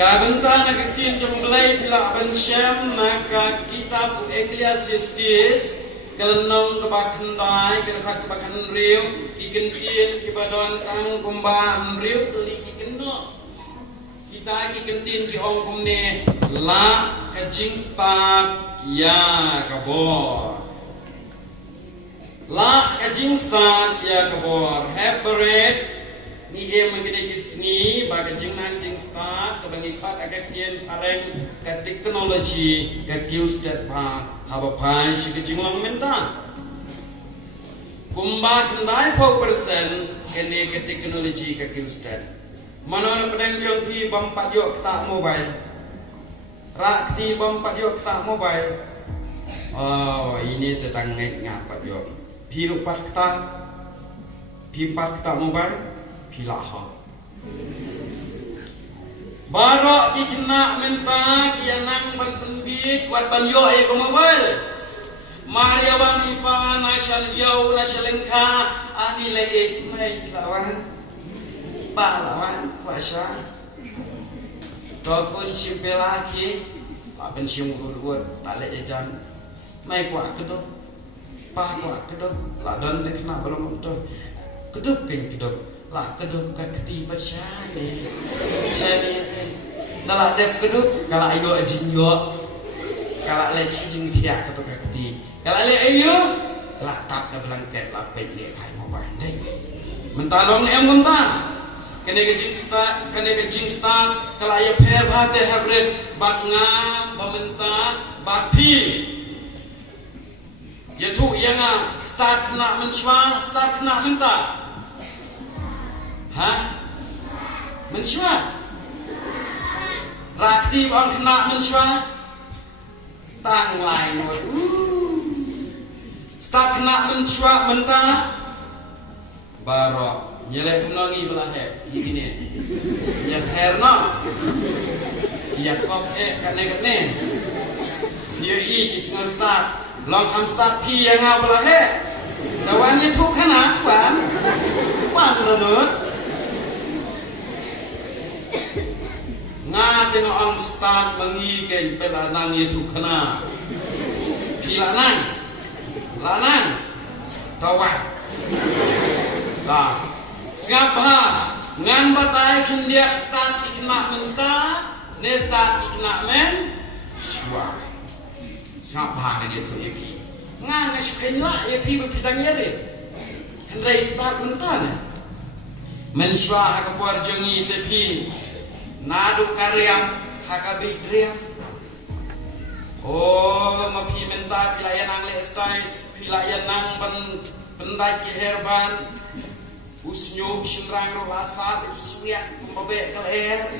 Kabenta nagatin yung belay pila abansyam naka kitab Ecclesiastes kalanong kabakhanday kabakhan riu kikentin kibadon tang kumbahan riu tuli kikeno kita kikentin ki ong kumne la kajing start ya kabor la kajing start ya kabor heberet ni dia mengenai kisni bagai jengnan jeng start kebangi kat agak kian pareng ke teknologi ke kius jet pa haba pai shi jenglang menta kumba jendai 4% kene ke teknologi ke kius jet mana pedang jong pi bampat yo ketak mobile rak ti bampat yo ketak mobile oh ini tentang ngap yo pi rupat ketak pi pat ketak mobile pilaha barok ki kena menta ki anang ban penbit wat ban yo e ko mobile maria wan ipa nasyal yo nasyalengka ani le e mai lawan pa lawan kuasa to kun simpela ki aben sim gurut balik ejan mai kwa kedo pa kwa kedo la don de kena belum to kedup king kedup lah kedup kakti pasyane syane dalam dep kedup kala ayo ajin yo kala le jing dia kata kakti kala le ayo kala tap da blanket la pe le kai mobile dai mentalong em mentang kene ke jing start kala ayo per bate habret bat nga bamenta bat pi ya tu yang start nak menshwa start nak menta ha menshwa rakti bang kena menshwa tang lain start kena menshwa menta baro nyele unangi belah he ini ya herna ya kop kane dia isngal start long come start pi yang belah he lawan ni tu kana wan lenut nga tengok ang start mengiken pelanang itu kena pilanang lanang tawa dah siapa ngan batai kindia start ikna menta ne start ikna men shwa siapa dia tu epi ngan ngasukenya epi bepidangnya deh hendai start menta ne men shwa hakapor jongi tepi nadu karyam hakabidriam oh mapi menta pilayan ang lestai pilayan nang pendai ki herban usnyo simrang ro asat suyak kumbabe kaler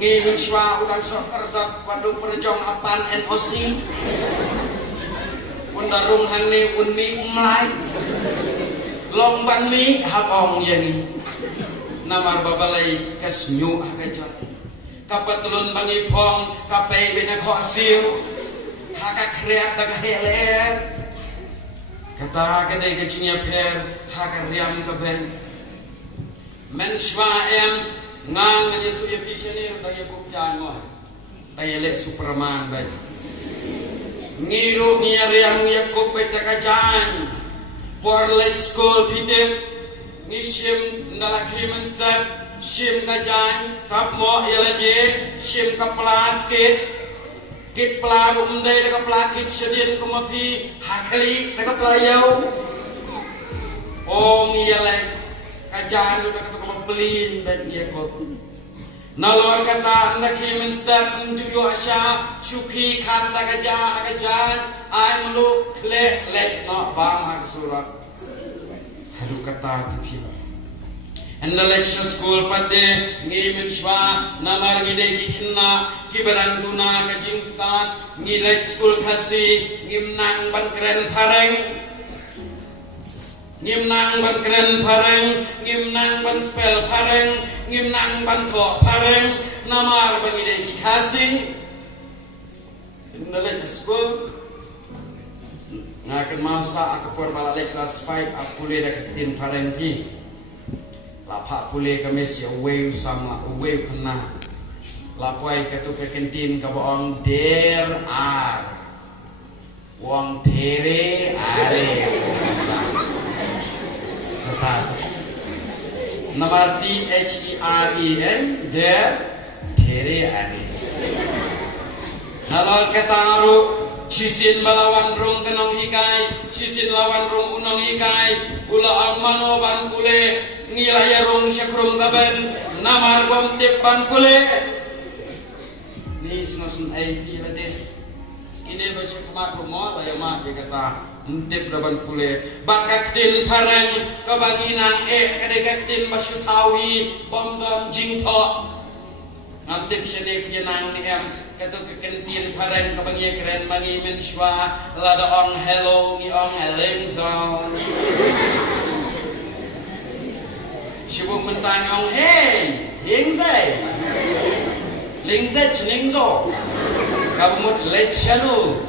ngi menshwa udang sokar dot padu perjong apan NOC undarung hangne unmi umlai lomban mi habong yani namar babalai kasnyu akaja kapatulun bangi pong kapai bena khosir haka kreat daga heler kata kade kejinya per haka riam kaben menshwa em ngang nyetu ya pisenir daya kupjango daya le superman ba ngiru ngiriam yakup petakajan for let's school pitem ngishim ndala krimen step shim kajan kap mo yalaje shim kapla kit pla umdai daga plakit sedin kumapi hakali daga playau ong yale kajan daga to kumbelin dan iya kok nalor kata nda krimen step njuyo asya syuki kan daga kajan ai mulu kle le no bang surat hadu kata tipi and the lecture school pade ngi menshwa namar ngi de ki khinna ki barang duna ka jingstan ngi lecture school khasi ngim nang ban kren phareng ngim nang ban kren phareng ngim nang ban spell phareng ngim nang ban tho phareng namar bangi de ki khasi in the lecture school ngakan masa aku por balai kelas 5 aku le dak tin phareng pi lapak pulih kami si away sama away kena lapoi katu ke kentin ka boong der ar wong tere are tepat nama THEREN der tere are kalau ketaru cisin melawan rung kenong hikai cisin lawan rung unong hikai ula ang manoban pule ngilaya rung syakrum gaban namar bom tipan pule ni snosun ai kila deh ini basya kemak rumah laya mak dia kata tip daban pule bakaktin pareng kebanginang kadekaktin basyu tawi bom dam jingto ngantip syede pianang ni em katu kekentin pareng kebangi keren mangi menswa lada ong hello ngi ong heleng song Sibu mentang ong hey hing zai ling zai chning zo kabumut lech shanu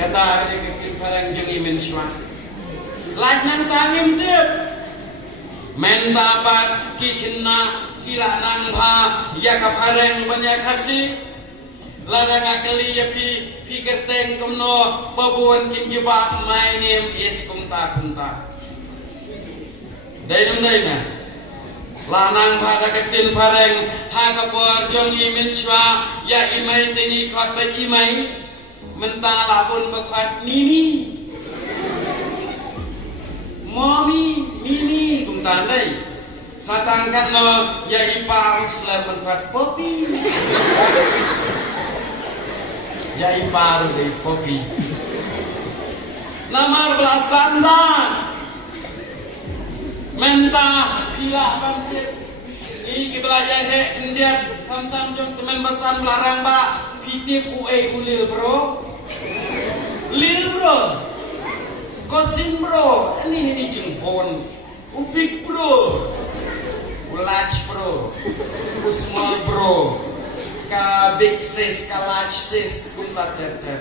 kata kekentin pareng jungi menswa laj nang tangim tip menta pat kikinna kila nang bha ya ka pareng banyak kasih Ladang akali ya pi kerteng kumno babuan kim jebak my name is kumta dainam daina lanang pada ketin pareng ha kapor jongi menswa ya imai tingi khot ba imai menta lapun bakhat mimi mommy mimi kumta dai satangkan no ya ipang slam bakhat popi ya iparu deh kopi nama belasan dah menta pila bangkit ini belajar deh kendiat tentang jom teman besan melarang ba pitip ulil bro lil bro kosin bro ini jengpon ubik bro large bro small bro ka big sis ka large sis kunta ter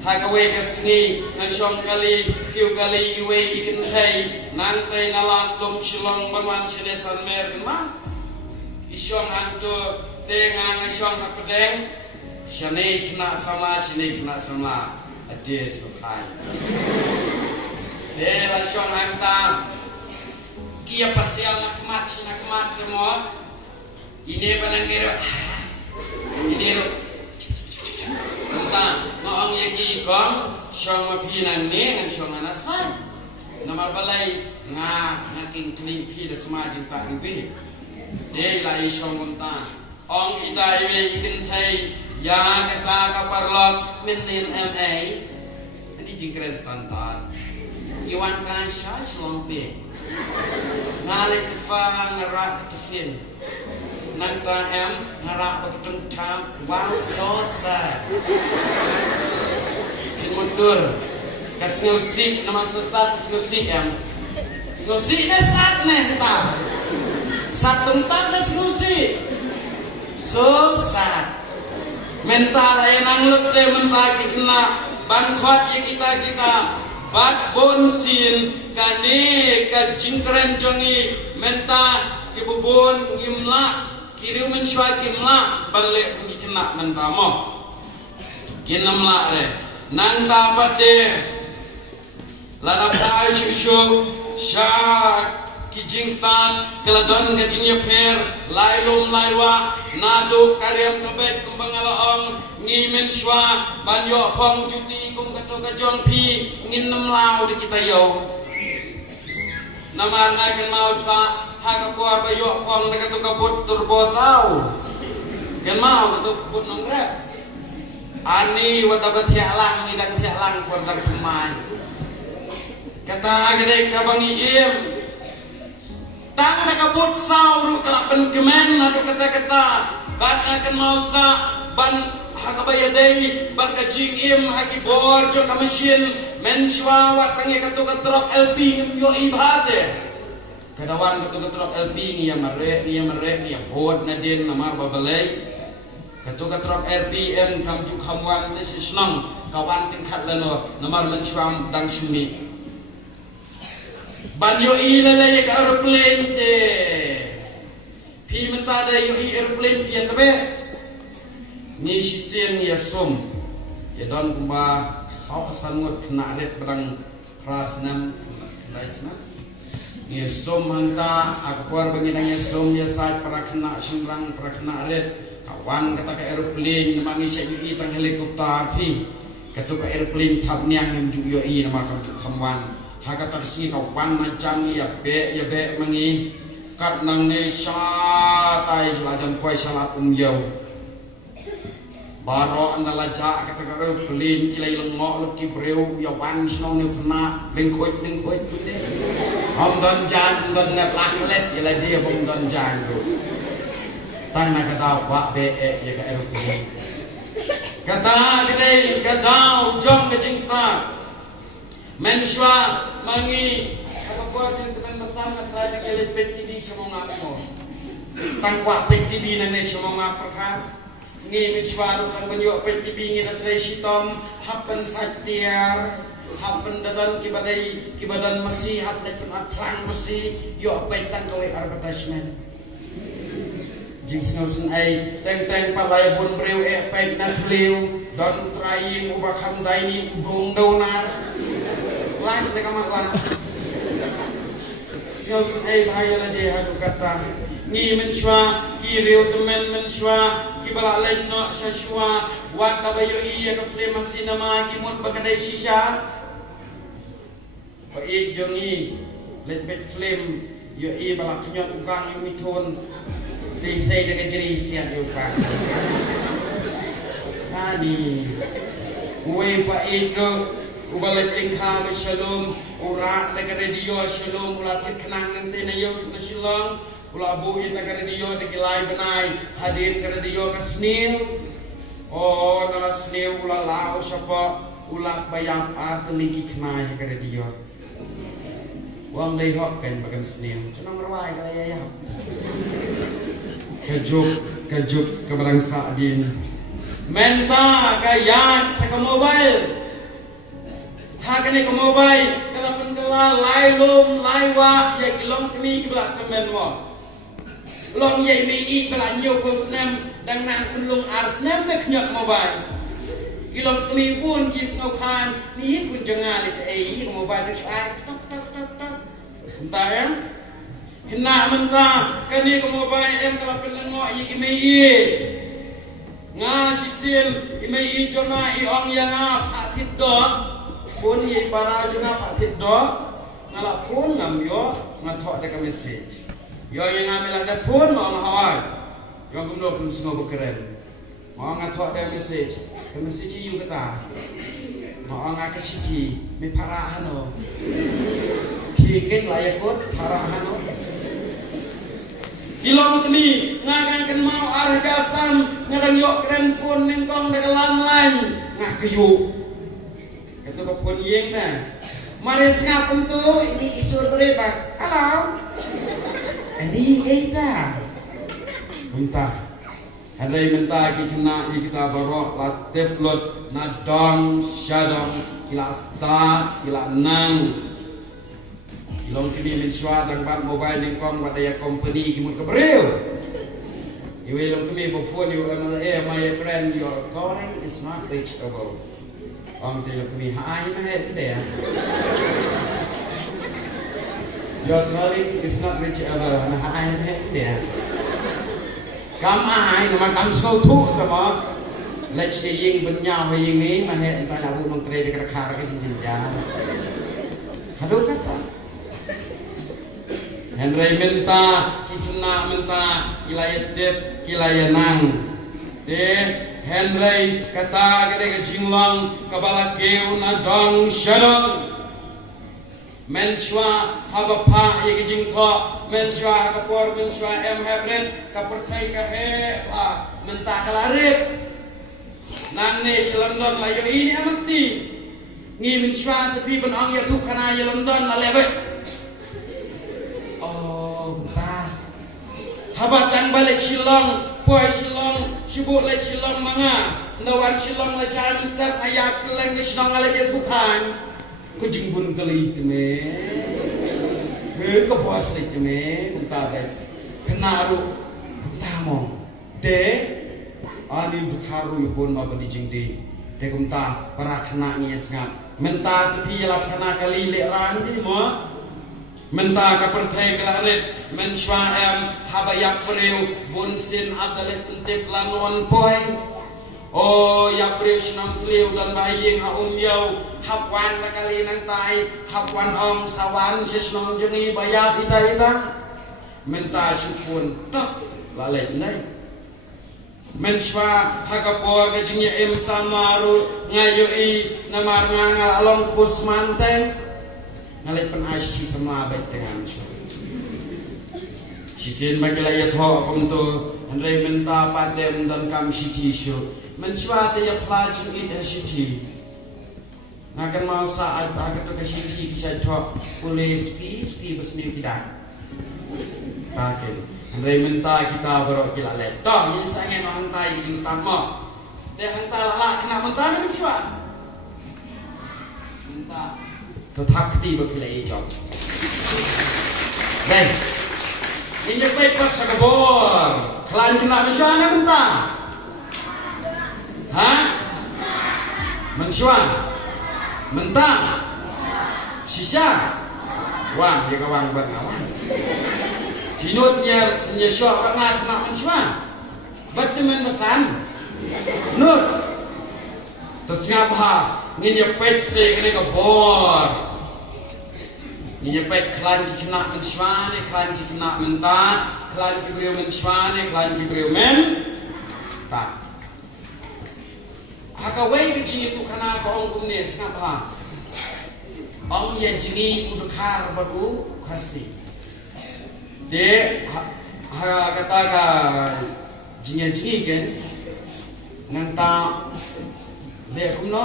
hagawe kasngi nang syong kali kiu kali iwe ikin thai nang tai nalat lom shilong banwan chinesan mer ma isyong hantu tengang syong kapedeng shane kna sama ade sukai la syong hanta kia pasial nakmat temo ini panangiro ini tentang maong yaki kong syong mapinan ne ngan syong anasai namar balai ngaking kling pi da semajing ta ibe dei lai syong tentang ong ita ibe ikin thai ya kata kaparlok minin ma ini jingkren stantan iwan kan sha shlong pe ngale tefang ngarak tefin nang ta em ngarak betung tam wow so sad kin mundur kasnusik nama susah kasnusik em snusik ne sat ne ta satung ta kasnusik so sad mental ay nang lutte mental kikna ban khot ye kita bat bonsin kane ka jingkren jongi menta kibubun ngimla kiriu menswa kimla balik ngikna mentamo kinamla re nang dapat de ladap dai shushu sha kijingstan keladon gajing yeper lailum lairwa nadu karyam kebek kumbangalaong ngi menswa banyo pong juti kum kato kajong pi ngin namlau di kita yo namar na kan mau sa hakakuar bayo pong nagato kabut turbosau kan mau kato kabut nongrep ani wadabat hialang ngidak hialang kuandang teman kata gede kabangi im tang nakabut sauru kalapan kemen atau kata-kata ban akan mau sa ban hakabaya dei ban kajing im hakibor jo kamishin men shwa watang kato katrok LP yo ibate kadawan kato-katrok LP niya mare niya bod na din namar babalay kato-katrok RPM kamjuk hamwan te sisnang kawan tingkat lano namar mencuam dang sumi banyo ilalay ka aeroplane te pi mentada yo aeroplane pi tabe ni sisien ya som ya don kumba sau sangut kena red berang prasnam laisna ni som hanta akbar bangidang ya som ya sai para kena simrang para kena red kawan kata ke aeroplane mangi sai tang helikopter phi ketuk aeroplane thap niang yang ju yo i nama kam ju khamwan ha kata si kawan macam ya be mangi kat nang ne sha tai lajan koi salat yau baro andala ja kata karo pelin kilai lengok leki breu ya wan snong ni kena lingkoi pude om don jan don ne plaklet ya dia bom don jan tu tang na kata wa be ya ka aeroplane kata kedai kata jom ke star menshwa mangi apa buat yang teman bersama kerana kali PTV semua ngapo tang wa PTV nane semua ngaperkan ngi menshwa tang banyo PTV ngi na tresi tom happen satiar happen dadan kibadan masih hap dek atlang masih yo petang kowe advertisement jing snausun ai teng palai bon breu pek na fleu don trai ubakam daini ubung donar lah teka maklah snausun ai bahaya la dia hadu kata ni menshwa ki reu temen menshwa ki bala lain no shashwa wat da bayo iya ka flem sinama ki mot bakadai shisha pa ik jongi let bet flem yo i bala kinyot ukang yo mithon di say dengan jeri siap juga. Tadi, gue pak itu, ubalik tingkah shalom, urat dengan radio shalom, ulat kenang nanti nayo na silong, ulabu itu dengan radio dikilai benai, hadir ke radio ke snil, oh nala snil ulat lau siapa, ulat bayam arteliki kenai ke radio. Wang lehok kan bagan snil, kenang rawai kali ya. Kajuk keberangsa din menta kayak saka mobile hakane ke mobile kalapan kala lailum laiwa ya kilong kemi kibla temen mo long ye mi i bela nyo ko snam dang nang kunlung ar snam te knyok mobile kilong kemi pun ki snau khan ni kun jangal ai mobile tu ai tok entah ya kena mentah kani ko mobile em kala pelengok i kimei nga sisil imei jona i ong yang athit do pun i para jona athit do ngala pun ngam yo ngathok de message yo yang ngamela de pun ong hawai yo kumno pun sengo keren mau ngathok de message ke message yu kata mau ngaka siji me para hano pikir layak kot para hano kilong tni ngagan kan mau arah jasan ngadang yok keren phone nengkong dekat landline ngah keyu kata ko phone yeng na mari singap tu ini isu berebak halo ini kita muntah hadai mentah kita barok latip lot nadong syadong kila sta kila nang Ilong kini menshwa dang bat mobile nengkong badaya company kimut kebreu. Iwe ilong kini phone you my friend your calling is not reachable. Ong te ilong kini hai na he de ya. Your calling is not reachable. Na hai na he de ya. Kam ai na ma kam so thu ta ma. Lech se ying ben nyao he ying ni ma he ta la bu nong tre de ka khar ka jin jin ja. Hado kata Henry menta, kikina menta, kilaya det, kilaya nang. De Henry kata kata jinglong kabala keu na dong shalom. Menshwa habapa ye jingtho, menshwa kapor menshwa hebret kaperkai kahe la menta kalarit. Nanne London la yo ini amati. Ngi menshwa tapi ben ong ya tu kana ye London la lebe. Habatan balik Shillong, Poi Shillong, Shibut lek Shillong manga, Nawar Shillong la Shan step ayat leng Shillong ala dia tukan. Ko jingbun kali itu me. He ko bos lek me, unta bet. Kenaru unta mo. De ani bukharu yupun ma badi jingdi te kumta para khana ngi sngap menta tepi la khana kali le ran di mo menta ka perthai klaret men shwa em habayak preu bun sin atalet untip lanon poi oh ya preu snam tliu dan baying ha yau hapwan ta kali nang tai hapwan om sawan sisnom jengi bayap ita menta shufun tak la le nai men shwa hakapor ke jengi em samaru ngayo i namar ngangal along pusmanteng ngalai pen aishi sama baik dengan Shijin bagila ya tho untuk andai menta padem dan kam shiti shu menshwa te ya plajin it shiti ngakan mau saat agak to shiti kisah tho pulis pi besmi kita pakai andai menta kita berok kila le to ini sangen orang tai jing stamo te hanta la kena menta menshwa menta Takti berpilih hijau. Baik, ini baik pas sekebor. Kalian kena mencuana mentah, hah? Mencuan, mentah, sisa, wan dia kawan berkawan. Hinutnya nyesok banget kena mencuan. Berteman pesan, nut. Tersiapa nginya pet se kene kebor. Nginya pet klan kena mencuane, klan kena mentah, klan kibriu mencuane, klan kibriu men tak. Hakawai ke jingi tu kana ko ong kumne siapa? Ong ya jingi udukar baru kasih. De kata ka jingi kan nanta le kumno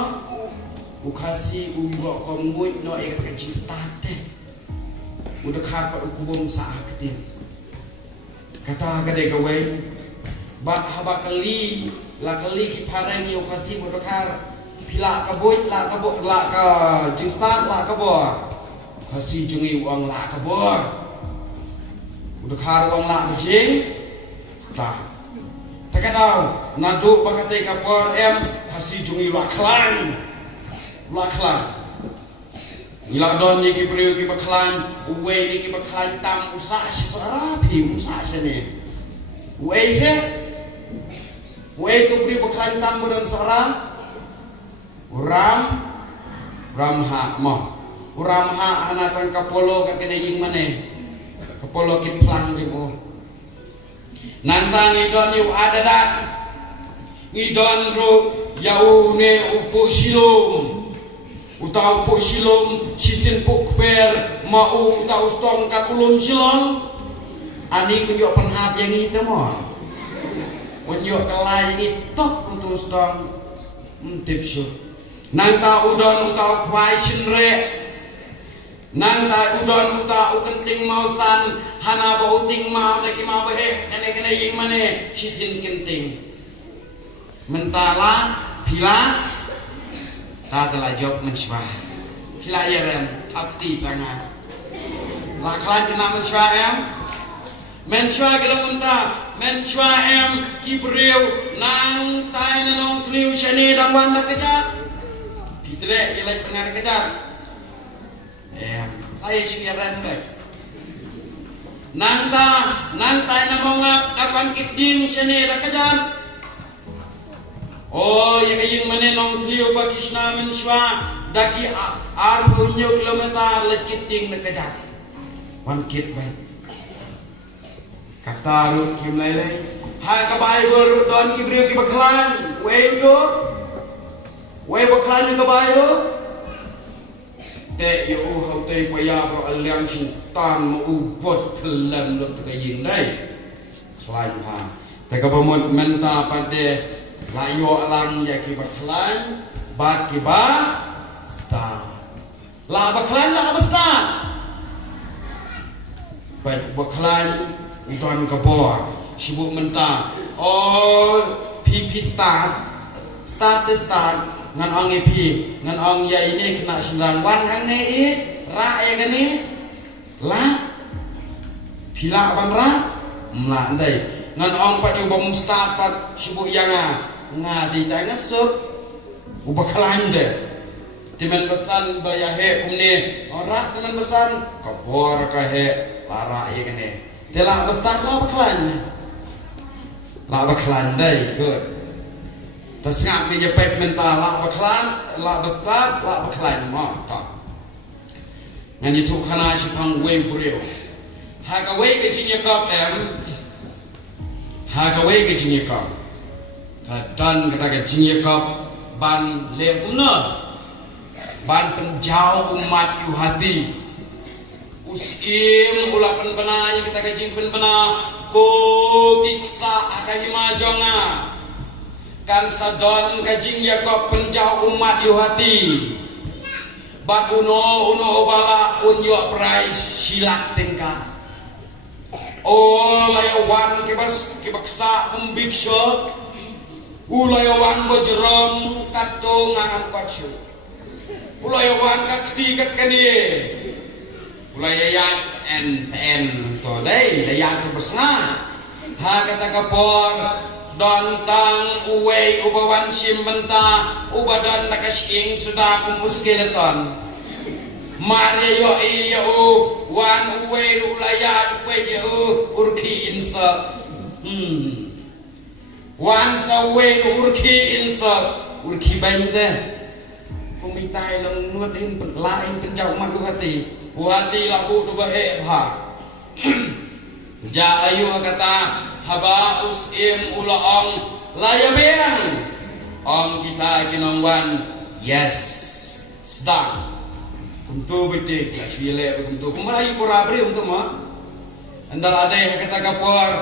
ukasi umbo komut no e kecil state udah kar pa ukubum sa aktif kata kade gawe ba haba kali la kali ki parani ukasi udah kar pila kabut la kabut la ka jingstat la kabor kasi jungi uang la kabor udah kar uang la jing sta takadau nadu bakate kapor em hasi jungi waklan ila don ni ki priu ki baklan uwe ni ki baklan tam usah si saudara pi usah sene uwe tu priu baklan tam budan saudara ramha mo ramha anak kan kapolo ka kene ying mane kapolo ki plang di mo nantang idon yu adadat idon ru yaune upo silum utau upo silum sisin pukber mau utau stong kakulum silom ani kunyo penhap yang itu mo kunyo kalai yang itu utau stong tipsu nanta udon utau kwai sinre nanta udon utau kenting mausan hana bau ting mau daki mau behe kene ying mane sisin kenting mentala pila ta telah job mensyah pila yarem takti sangat laklan kena mensyah gila munta mensyah em kibreu nang tai nanong tliu shani dangwan nak kejar pitre ilai pengar kejar saya syarem baik nang tai namongap dapan kiding shani dak kejar oh yang mana nong tliu bakisna mensywa daki arbunyo kilometer lekit ding nekejak wan kit baik kata lu kim lele hai kabai ber don kibriu ki baklan we baklan ka bayo te yo hau te paya bro alyang shin tan mo ubot kelam lu te yin dai khlai ha te ka pamot menta pade layo alang ya ki baklan bat ki ba sta la baklan la basta baik baklan utan kapor sibuk menta oh pi start ngan ong pi ngan ong ya ini kena 9 wan hang ne i ra ya kani la pila ban ra mla ndai ngan ong pat yu bom stapat sibu yanga ngadi ta ngasuk ubakalan de timen besan bayahe kumne ora teman besan kapor ka he lara ye kene tela bestar la baklan dai good tas ngap ni je pek mental la baklan la bestar la baklan ma ta ngan itu kana si pang we bureo ha ka we ke jinya kap ha ka we ke jinya kap ka dan kata ke jinya kap ban le una ban penjau umat yu hati usim ulapan benanya kita ke jing pen bena ko kiksa akahima jonga kan sadon ka jing yakop penjau umat yu hati bat uno obala unyo price silak tingka layawan kibaksa umbiksyo ulayawan bojerom katung ngangam kotsyo ulayawan kakti katkani ulayayan en to dai layan to besna ha kata kapor don tang uwei ubawan simbenta ubadan nakasing sudah kumpus skeleton Maria yo iyo wan uwei ulayat uwei urki insa wan sa uwei urki insa urki bende kumitai long nuat in lain penjau madu hati laku do bahe bha ja ayu kata haba usim ulaong layabiang ong kita kinongwan yes sedang untuk betik lah sile untuk kumarayu korabri untuk ma andal ada yang kata kapor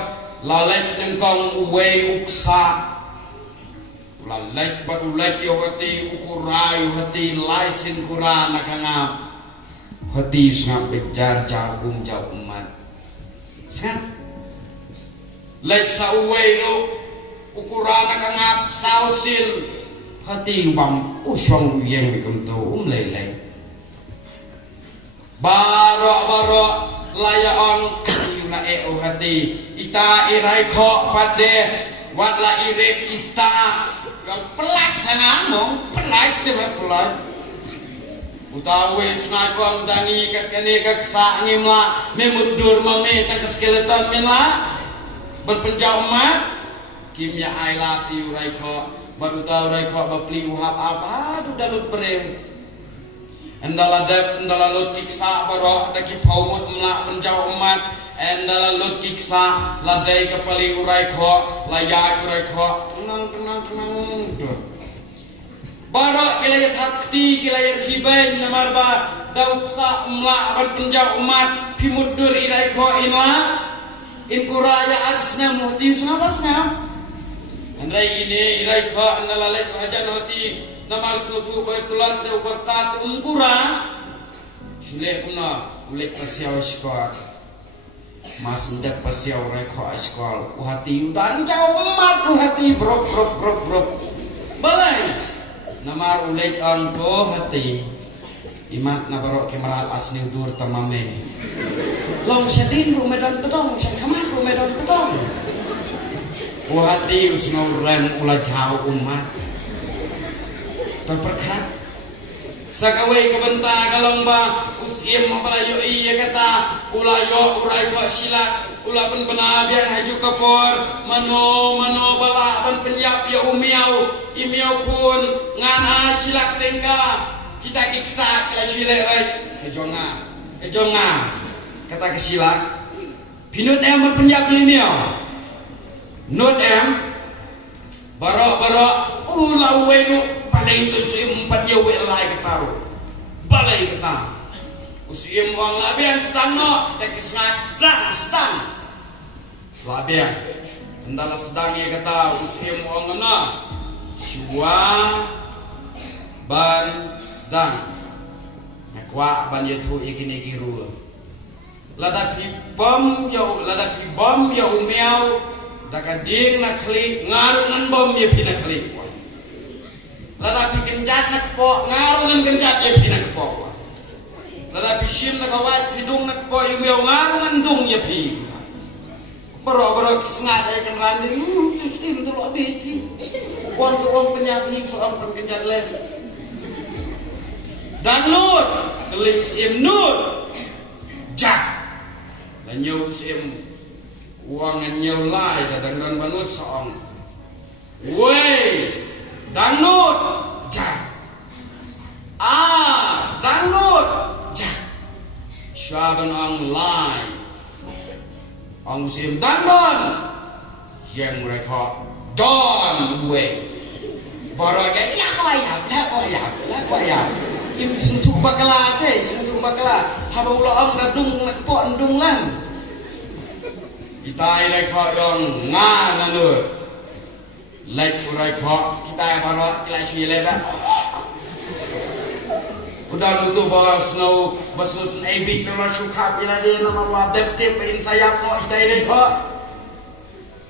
lalet dengkong uwei uksa lalet badulek yo hati ukurayu hati laisin kura nakangap hati sengap bejar jauh umat sen lek sa uwei lo ukura nakangap sausin hati bam usong yang bikum leleng baro layaon ila hati ita irai kho pade watla irep ista yang pelaksanaan pelak cuma pelak utawe snagong dangi kakane kaksa ngimla memudur mame tang skeleton minla berpenjau mat kimya ailat irai kho baru tahu rai kho bapli uhap apa dalut prem endala lut kiksa baro daki paumut mla penjau umat endala lut kiksa ladai kepali urai kho layak urai kho tenang baro kilayat hakti kilayat hibain namarba dauksa mla ban penjau umat pimudur irai kho inla inkuraya adsna muhti sungabas ngam andai ini irai kho endala lek hajan hoti namar suatu kau tulat de upastat ungkura sule puna ulek pasiau sekolah mas ndak pasiau reko sekolah uhati udan jauh umat uhati brok balai namar ulek angko hati imat nabarok kemeral asni dur tamame long sedin rumedan tedong sangkamat rumedan tedong uhati usnur rem ulah jauh umat terperkat sakawai kebenta kalongba usim mapalayo iya kata ulayo urai kok silak ulapan penabiang haju kapor mano bala ban penyap ya imiau pun ngana silak tengka kita kiksa kala sile ejonga kata kesilak pinut em ban penyap imiau not em barok ulawenu pada itu usim 4 ya welai ketaru balai keta usim uang labian stang no tak stang labian endala sedang ya kata usim uang mana shua ban sedang nakwa ban yaitu ikini giru ladapi bom ya umiau dakading nakli ngarungan bom ya pinakli ladapi kenjat nak po ngarungan kenjat ya pina po ladapi sim nak awat hidung nak po yumiaw ngarungan dung ya pi Barok-barok sengat akan randing terus im tu lo beti. Wang penyapi soal penkejar lem. Dan nur keling im nur jak. Lanyau im uang nyau lai dan banut soong. Wei dan nur jak. Dan nur jak. Syaban ang lai. Ang sim dan don yang mereka don way baru dia ya kau ya im sentuh bakala haba ulah ang dadung nakpo andung lang itai mereka yang nganu like mereka kita baru kelai sileba udah nutup bos no basus ebi kalau suka bila dia nama wadep tip in sayap no itai deh kok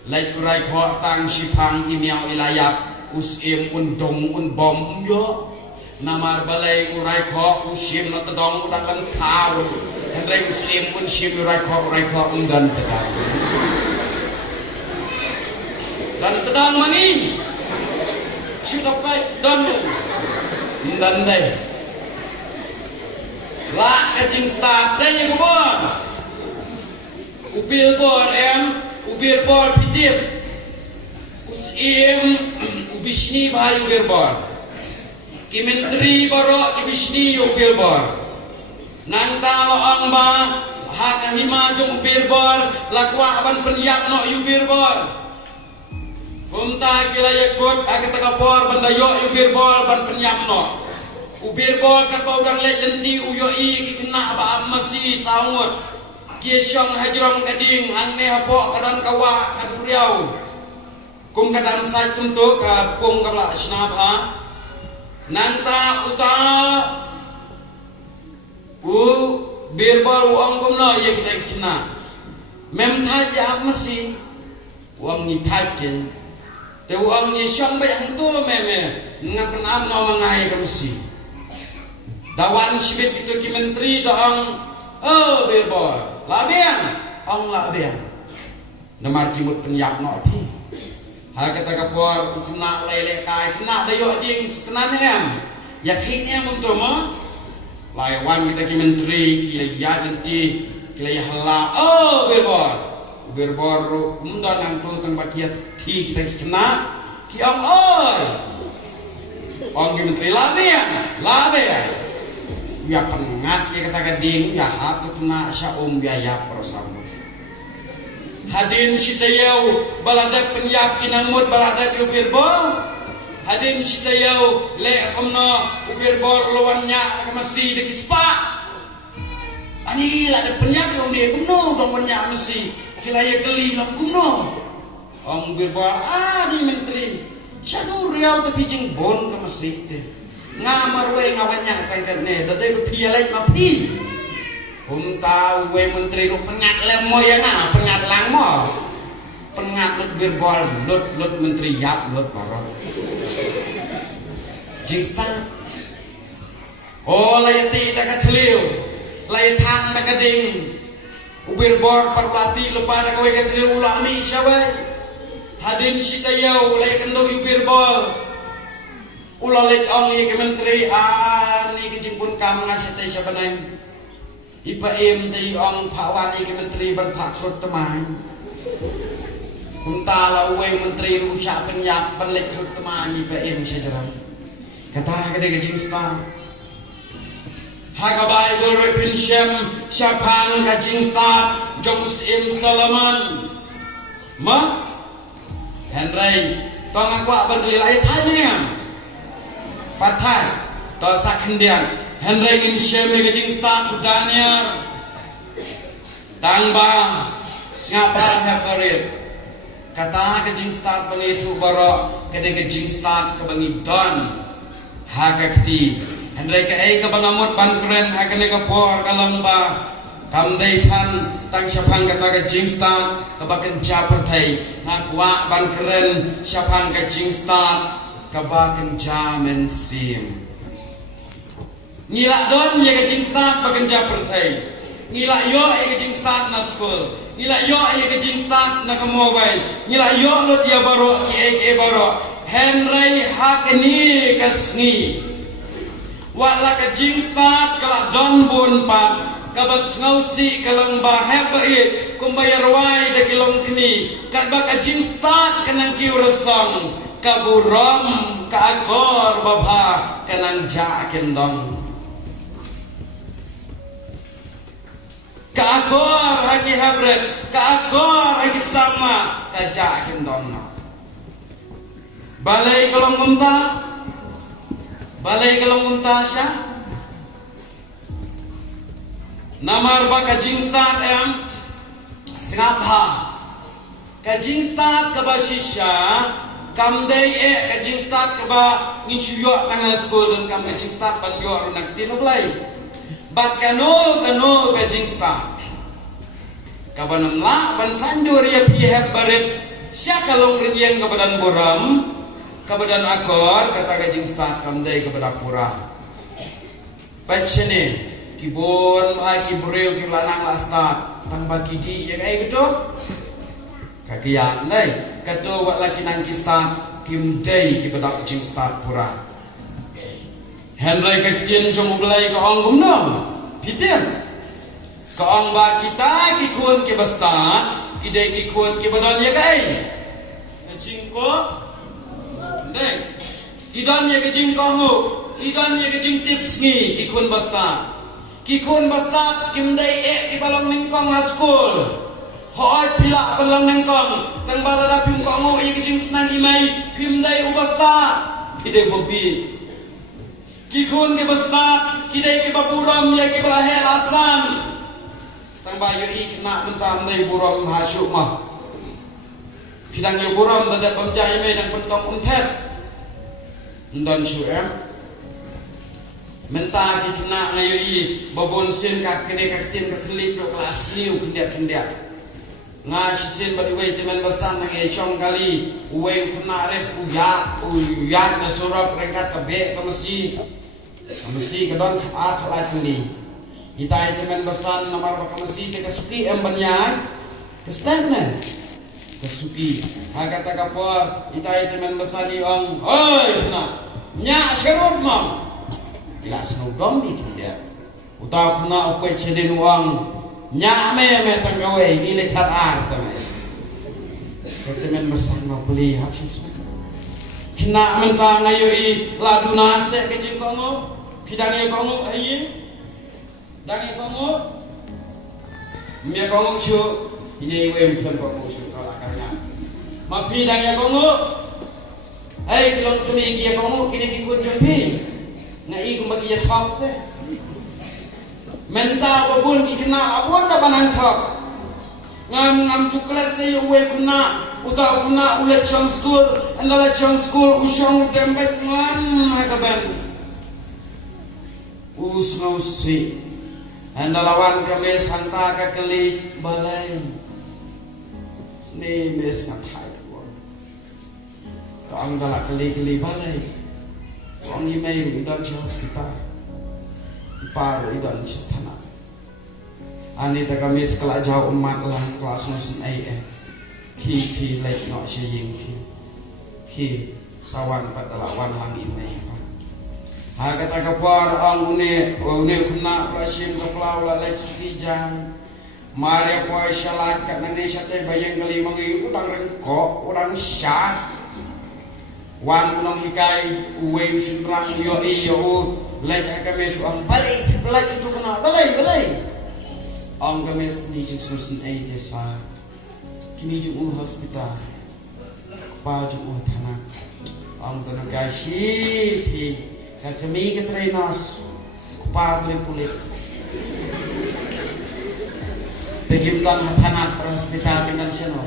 like urai kok tang sipang imiau ilayap usim undong bom yo namar balai urai kok usim no tedong udah kan tahu hendrai usim usim urai kok undan tedang dan tedang mani sudah baik dan undan deh la kajing start deh kubur upil bor ubir bor pitip usim ubishni bhai ubir bor kimentri borok kibishni ubir bor nang talo ang ba hak hima jong ubir bor lakwa ban penyak no ubir bor kumta kila yakut agak takapor bandayo ubir bor ban penyak no ubir bol kakau udang let lenti uyoi kena ba masih saungut kisyong hajrong kading anne hapo kadan kawa kaduriau kum kadan sai untuk kum kabla snabha nanta uta bir bol uang kum no ye kita kena mem thaja masih uang ni thajen te uang ni syong ba yang tu meme ngakan am no mangai kamsi dawan sibit itu ki menteri doang berbor labian ong labian namar kimut penyak no api ha kata kapor kena lele kai kena dayo ding setenan em yakin em untuk mo laiwan kita ki menteri ki ya nanti ki ya hala berbor undan nang tu tang bakiat ti kita ki kena ki ong ong ki menteri labian ya pengat ya kata gading ya hatu kena sya biaya perosam hadin sitayau balada penyakinan mud balada ubir bol hadin sitayau le omno ubir bol lawannya masih de kispa ani la de penyak yo de kumno dong penyak mesti kilaya geli lang kumno ong ubir bol di menteri sanu riau tapi jing bon ke masjid de ngamar we ngawanya tangkat ne dadai pialai mapi tahu we menteri ru pengat lemo ya pengat langmo pengat lut birbol lut menteri yap lut parok jistan layati dakat liu layatang dakat ding birbol parlati lupa dakat we katliu ulami syawai hadin sitayau layakandog birbol ulalik ong ke menteri ni kejingpun kam ngasih teh sabanai ipa em teh ong pawan ke menteri ban pak krut teman kunta lawe menteri rusak penyak ban lek krut teman ipa em sajaran kata kade kejing sta hagabai gore pinshem syapang kejing sta jomus em salaman ma henry tong aku ban kelilai tanya patah tosak hendian henry ingin syeme kejing start udania tangba ngapa habarit kata kejing start bangitu baro kede kejing start kebangi don hakakti henry ke ai kebangamut bankren hakane ke por kalamba kamdai than tang syapang kata kejing start kebaken japertai nakwa bankren syapang kejing start kabaken jamen sim ngilak don ya kejing start baken japertai ngila yo ay kajing start na school, ngila yo ay kajing start na ka mobile, ngila yo lot ya baro ki ay baro, Henry hakeni kasni, wala kajing start kala don bon pa, kabas ngausi kalang bahaya bait, kumbayar wai da kilong kni, kadba kajing start kanang kiurasang, kaburam kaakor babha kanang jaken dong. Kaakor hagi habret, kaakor hagi sama, kajakin donna. Balay kalong unta siya. Namar ba kajing start singapha. Kajing start kabasisya, kamday kajing start kaba nginchuyok tanga school dan kam kajing start banyo ron nagtinoblay. Bat kano kajing start kabanam la ban sanjur ya pihak baret sya kalong rinyang kabadan buram kabadan akor kata kajing start kamdai kabada pura bachene kibon kibreu kilanang la start tang bagidi yang ai betul kakian dai kato wat laki nang ki start kimdai kibada kajing start pura Henry kajin jom belai ka ong gumnom pitir ka ong ba kita kikun ke basta kidai kikun ke badan ya kai kajing ko dai kidan ya kajing ko mu kidan ya kajing tips ni kikun basta kimdai ki balong ningkong ha school hoy pila balong ningkong tang balada pim ko ngo ya kajing senang imai kimdai ubasta kidai bobi kikun ke basta kidai ke baburam ya ke balahel asam tang bayu ikna mentam dai buram hasuk mah pidang ya buram dada pamjai me dan pentong untet ndon suem menta kikna ngayu i babon sin kak kene kak tin kak kelip do kelas liu kendiat ngash sin badi wei teman basan nang e chong kali wei kena re uyat na surat rengkat kabe mesti kedon akhlak ni kita itu men besan nomor mesti ke suki embanyan kestagnan kesuki agata kapor kita itu men besan ong oi na nya serut mam jelas no dom di dia uta kuna ukoi cheden uang nya me tanggawe ni lekat art me kita men besan mau beli habis kena mentang ayo i ladu nase ke jengkongo pidangnya kongo ayi dangi kongo mia kongo chu ini wem fen kongo chu kala karnya ma pidangnya kongo ai kilong tuni kia kongo kini kikun jompi ngai kumbagi ya khap te menta babun kikna abun da banan thok ngam coklat te yo we kuna uta kuna ulet chong school andala chong school usong dembet man hakaban usnausi andalawan kami santa ka keli balai ni mes ngatai ko ang dala keli balai ang imay idan sa hospital ipar idan sa tanah ani ta kami sekala jauh umat lang kelas nusin ai ki lek no siying ki sawan padalawan lang imay kata kapar ang une kuna prasim kapla wala lek sukijang Maria po salat kat nane sate bayang kali mangi udang rengko udang syah wan nong hikai uwe sunrang yo lek kami suang balai itu kena balai ang kami ni susun ai desa kini ju hospital pa ju tanah ang tenaga si kami keterenas kupadre pulit tegimtan hatanat hospital dengan siano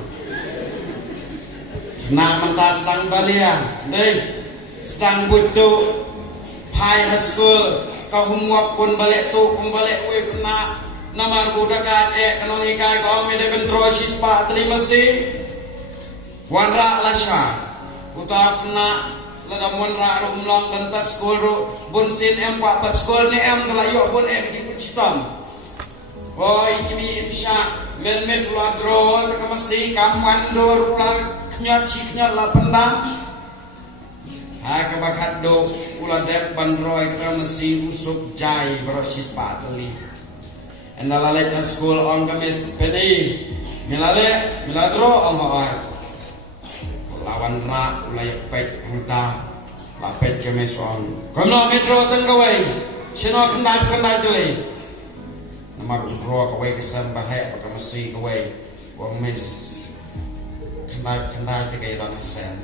na mentas tang balia deh sedang butuh high school kau humuak pun balik tu kumbalik we kena namar budak kanong ikai kau mede bentrosis pak terima sih wanra lasha utak kena lada monra rumlang dan pap school ro bon sin em pak pap school ni em kala yo bon em di citam Boy kimi imsha men puladro takamasi kamandor pulag knyat ciknya la pendam. Kabakat do uladep bandroy takamasi usuk jai berosis pateli. Endalale school on kamis peni miladro Allah lawan ra ulay pek hangta lapet kamis on. Kamno metro tengkawai sino kendai teli. Namar udro kawai kesan bahaya pakai mesti kawai wong mes kendai tiga ilang sen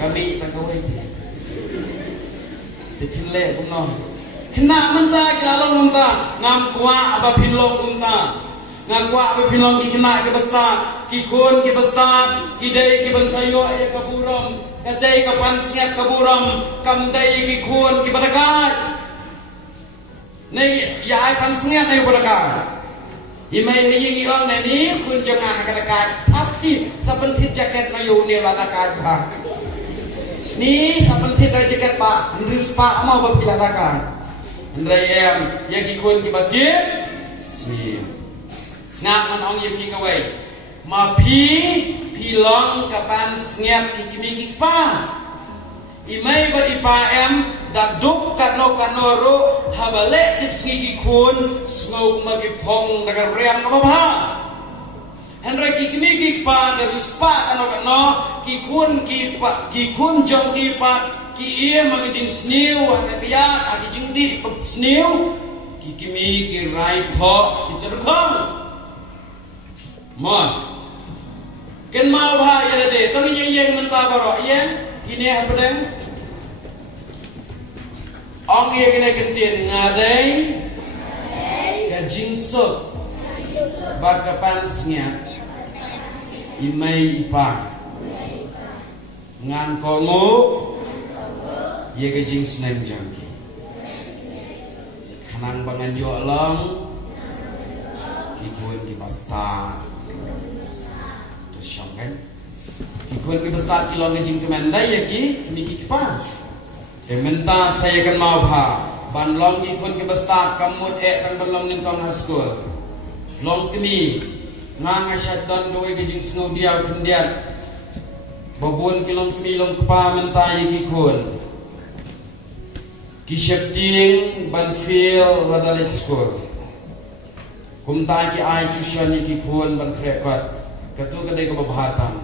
kami tak kawai ti dikile kuno kena menta kilalong menta ngam kuah apa pinlong menta ngam kuah apa pinlong ki kena ki bestat ki kun ki bestat ki dai ki bansayo ya kaburam kadai ka pansiat kaburam kam dai ki kun ki badakat Nih, ya akan sengat nih berdekat. Imai ni orang ni kun jengah berdekat. Tapi sepentit jaket mayu ni lah dekat bah. Ni sepentit jaket bah. Hendris pak mau berpilih dekat. Hendrai yang kikun kibatin. Si, sengat man orang yang kikawai. Mapi pilong kapan sengat kikimi kikpa. Imai badi paem daduk kanoro habale tipsi kun smog magipong nagarem kababha Henry kikini kikpa dari spa kano kikun jom kipat ki iya magijing sniu hakatia agijing di sniu kikimi kirai pho kiderkam mon ken mau bha ya de tong yeng menta baro yen kini apa deng Ong iya kena kentin ngadai Kajing sup Bakapan sengat Imai ipa Ngan kongo Iya kajing senang jangki Kanang bangan yo lang Kikuan ki basta Terus syong kan Kikuan ki basta kilong kajing kemandai ya ki Kini kipa Menta saya kan mau bah banlong ikun ke bestat kamut tan banlong ning tong haskul long kini ngang syaddan doe gejing snow dia kendian babun kilong kini long kepa menta ikun kisepting ban feel wadalik school kumta ki ai tuition ikun ban krekot katu kadai ke babahatan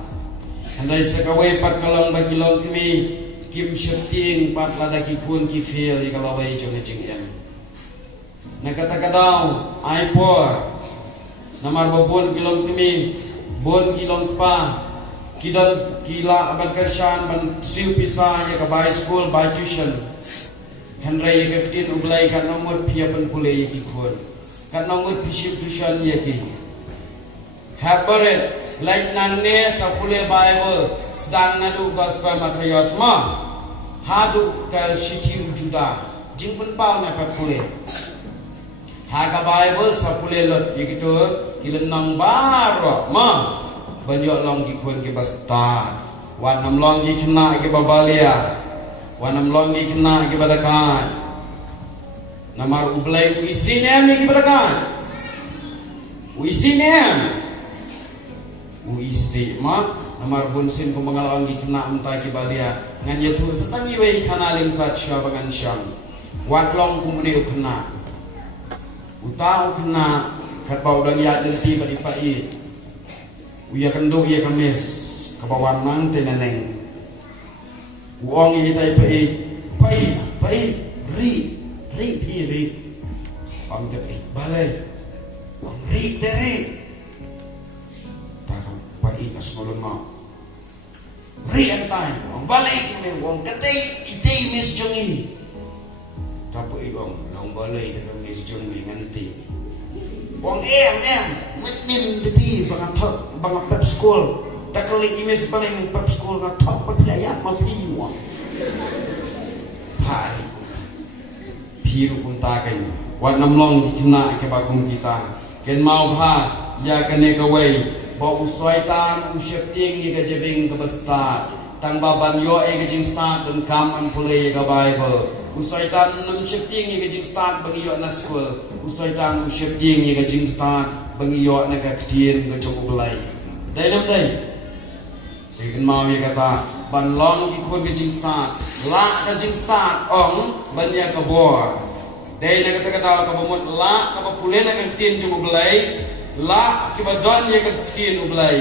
andai sekawai pat kalong ba kilong kini Kim syuting pat lada kikun ki feel di kalawai jong jing yan. Nakata-kadaw iPod namar babon kilong timi bon kilong pa kidal kila aban kershan ban siu pisa ya ka by school by tuition. Henry ya ketin ublay kan nomor pia ban pulay kikun. Kan nomor pisip tuition ya ki. Habaret like nanne sa pulay Bible sedang nadu gospel Matius ma hadu kal shitiu juda jingpun pau na pakule haga Bible sa pule lot yikitu kilen nang baro ma banyo long ki kun ki basta wan nam long ki kena ki babalia wan nam long ki kena ki badakan namar ublay uisi nem ki badakan uisi nem uisi ma namar bunsin ko mangalawang gikna amta ki balia nganya tur setangi wei kanaling tat syabangan syam watlong kumune ukna utau kena kat bau dang ya denti badi pai uya kendo ya kamis kabawan mang teneneng uong i tai pai ri pam te balai uang ri tere pai nas molon ma ri antai wong balik me wong katay itay mis jongi tapo igong long balay de mis jongi nganti wong min depi bang pep school dakali imis paling pep school na top paglayat mapi wong hari piru kuntaken wan namlong kina ke bagong kita ken mau ha ya kene kawai bau uswaitan usyapting ni kajabing kebestat tang baban yo ke jing start dan kam an pulei ka Bible usai tan num shifting ke jing start bagi yo na school usai tan num shifting ke jing start bagi yo na ka kdien ke jong ulai dai nam dai kan mau ye kata ban long ki khon ke jing start la ka jing start ong ban ya ka bor dai na kata kata ka bomot la ka pulei na ka kdien jong ulai la ki badon ye ka kdien ulai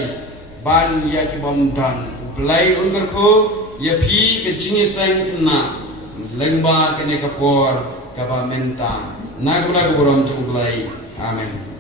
ban ya ki bom dan Belai ungar ko ya pi ke jingi sang kena lengba kene kapor kaba menta nagura guram chung belai amen.